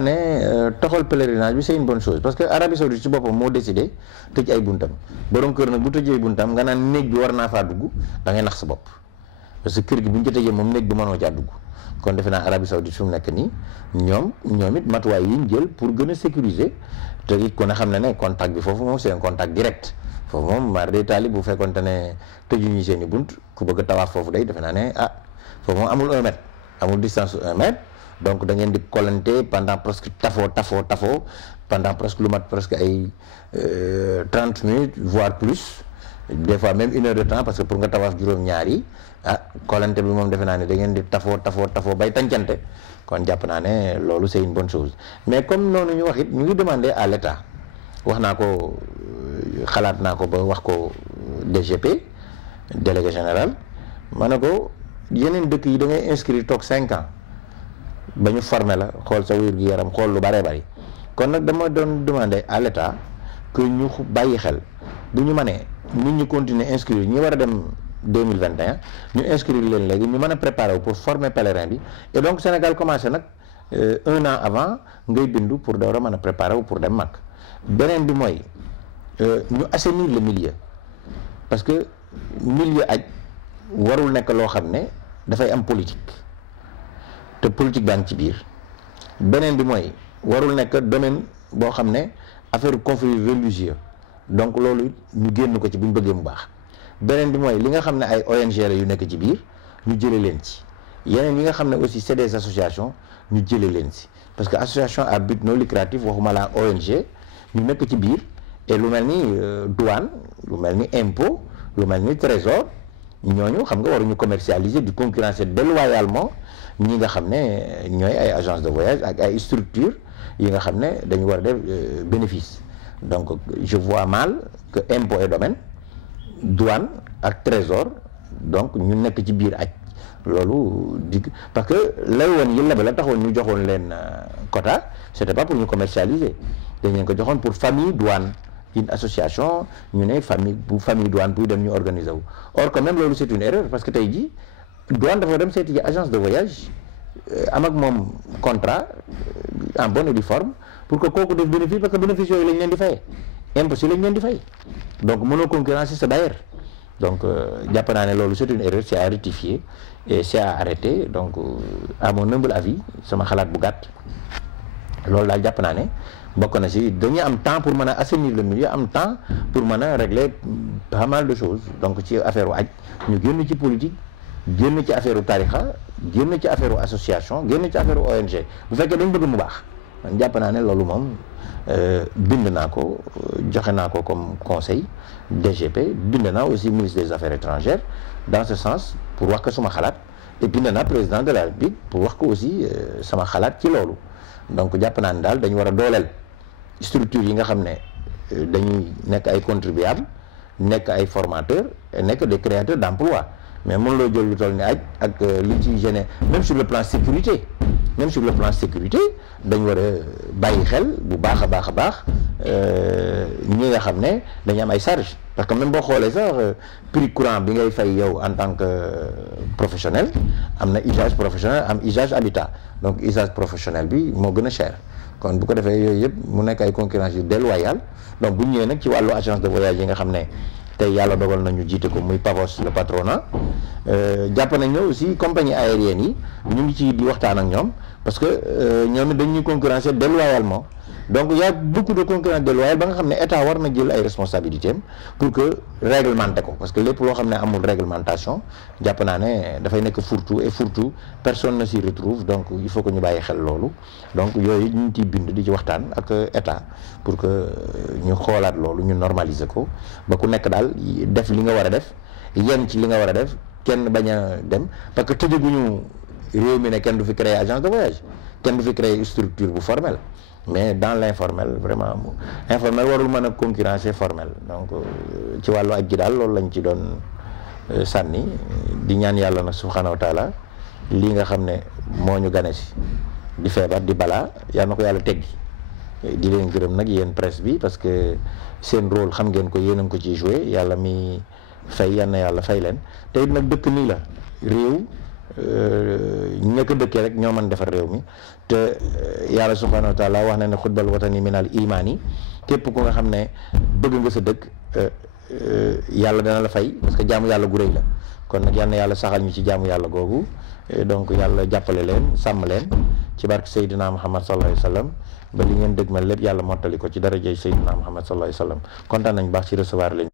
naa ne toxal pèlerinage bi c'est une bonne chose parce que Arabie Saoudite ci boppam moo décidé tëj ay buntam borom kër nag bu tëjee buntam nga naan néeg bi war naa faa dugg da ngay nax sa bopp parce que kër gi bu ñu ko tëjee moom néeg bi mënoo caa dugg kon defe naa Arabie Saoudite fi mu nekk nii ñoom it matuwaay yi ñu jël pour gën a sécuriser te it kon a xam ne contact bi foofu moom c'est un contact direct foofu moom maar day taali bu fekkonte ne tëjuñu seen i bunt ku bëgg a tawaaf foofu day defe naa ne foofu moom amul 1 mètre amul distance 1 mètre donc da ngeen di collante pendant presque tafoo pendant presque lu mat presque ay 30 minutes voire plus des fois même 1 heure de temps parce que pour nga tawaaf juróom-ñaar yi collante bi moom defe naa ne da ngeen di tafoo bay tàncante kon jàpp naa ne loolu c'est une bonne chose mais comme noonu ñu wax it ñu ngi demander à l'État wax naa ko xalaat naa ko ba wax ko DGP délégué général ma ne ko yeneen dëkk yi da ngay inscrire toog 5 ans ba ñu formé la xool sa wér gu yaram xool lu bëree bëri kon nag dama doon demander à l'État que ñu bàyyi xel bu ñu mënee nit ñu continuer inscrire ñi war a dem 2021 ñu inscrire leen léegi ñu mën a préparer wu pour former pèlerin bi et donc Sénégal commencé nag 1 an avant ngay bindu pour door a mën a préparer wu pour dem mag beneen bi mooy ñu assainir le milieu parce que milieu aj warul nekk loo xam ne dafay am politique te politique baa ngi ci biir beneen bi mooy warul nekk domaine boo xam ne affaire conflit religieux donc loolu ñu génn ko ci bu ñu bëggee mu baax beneen bi mooy li nga xam ne ay ONG la yu nekk ci biir ñu jële leen ci yeneen yi nga xam ne aussi c'est des associations ñu jële leen ci parce que association à but non lucratif waxuma la ONG ñu nekk ci biir et lu mel ni douane lu mel ni impôt lu mel ni trésor ñooñu xam nga waruñu commercialiser di concurrencer déloyalement ñi nga xam ne ñooy ay agence de voyage ak ay structures yi nga xam ne dañu war a def bénéfice donc je vois mal que impôt et domaine douane ak trésor donc ñu nekk ci biir aj loolu di parce que lay woon yi lebe la taxoon ñu joxoon leen quota c'était pas pour ñu commercialiser dañ leen ko joxoon pour famille douane une association ñu ne famille douane buy dem ñu organiser wu or quand même loolu c'est une erreur parce que tey jii douane dafa dem seeti ji agence de voyage am ak moom contrat en bonne et due forme pour que kooku def bénéfice parce que bénéfice yooyu lañ leen di fay impôt si lañ leen di fay donc mënoo concurrencer sa bailleur donc jàpp naa ne loolu c'est une erreur c'est à rectifier et c'est à arrêter donc à mon humble avis sama xalaat bu gàtt loolu daal jàpp naa ne bokk na si dañuy am temps pour mën a assainir le milieu am temps pour mën a régler pas mal de choses donc ci affaire u aj ñu génn ci politique génn ci affaire u tarixa génn ci affaire u association génn ci affaire u ONG bu fekkee dañ bëgg mu baax man jàpp naa ne loolu moom bind naa ko joxe naa ko comme conseil DGP bind naa aussi ministre des affaires étrangères dans ce sens pour wax ko suma xalaat et bind naa président de la République pour wax ko aussi sama xalaat ci loolu donc jàpp naa ne daal dañu war a dooleel structures yi nga xam ne dañuy nekk ay contribuables nekk ay formateurs et nekk des créateurs d'emploi mais mën loo jël lu toll ni aj ak li ci gêné même sur le plan sécurité dañ war a bàyyi xel bu baax a baax ñi nga xam ne dañu am ay charges parce que même boo xoolee sax prix courant bi ngay fay yow en tant que professionnel am na usage professionnel am usage habitat donc usage professionnel bi moo gën a cher kon bu ko defee yooyu yëpp mu nekk ay concurrence yu déloyale donc bu ñëwee nag ci wàllu agence de voyage yi nga xam ne tey yàlla dogal nañu jiite ko muy PAVOS le patronat jàpp nañ ne aussi compagnie aérienne yi ñu ngi ci di waxtaan ak ñoom parce que ñoom dañuy concurrencer déloyalement donc y a beaucoup de concurrence déloyale ba nga xam ne état war na jël ay responsabilités am pour que réglementer ko parce que lépp loo xam ne amul réglementation jàpp naa ne dafay nekk fourre-tout et fourre-tout personne ne s'y retrouve donc il faut que ñu bàyyi xel loolu donc yooyu ñu ngi ciy bind di ci waxtaan ak état pour que ñu xoolaat loolu ñu normaliser ko ba ku nekk daal def li nga war a def yem ci li nga war a def kenn bañ a dem parce que tëjaguñu réew mi ne kenn du fi créer agence de voyage kenn du fi créer structure bu formelle mais dans l'informel vraiment informel warul mën a concurrencer formel donc ci wàllu aj gi daal loolu lañ ci doon sànni di ñaan yàlla nag subhanahu wa taala lii nga xam ne moo ñu gane si di feebar di balaa yal na ko yàlla teggi di leen gërëm nag yéen presse bi parce que seen rôle xam ngeen ko yéen a ngi ko ciy joué yàlla mi fay yal na yàlla fay leen te it nag dëkk nii la réew ña ko dëkkee rek ñoo mën defar réew mi te yàlla subhanahu wa taala wax na ne xutbal watani minal imaan yi képp ku nga xam ne bëgg nga sa dëkk yàlla dana la fay parce que jaamu yàlla gu rëy la kon nag yal na yàlla saxal ñu ci jaamu yàlla googu donc yàlla jàppale leen sàmm leen ci barke Seydina Muhammad sallallahu alayhi wa sallam ba li ngeen dëgmal lépp yàlla mottali ko ci darajay Seydina Muhammad sallallahu alayhi wa sallam kontaan nañ baax ci recevoir leen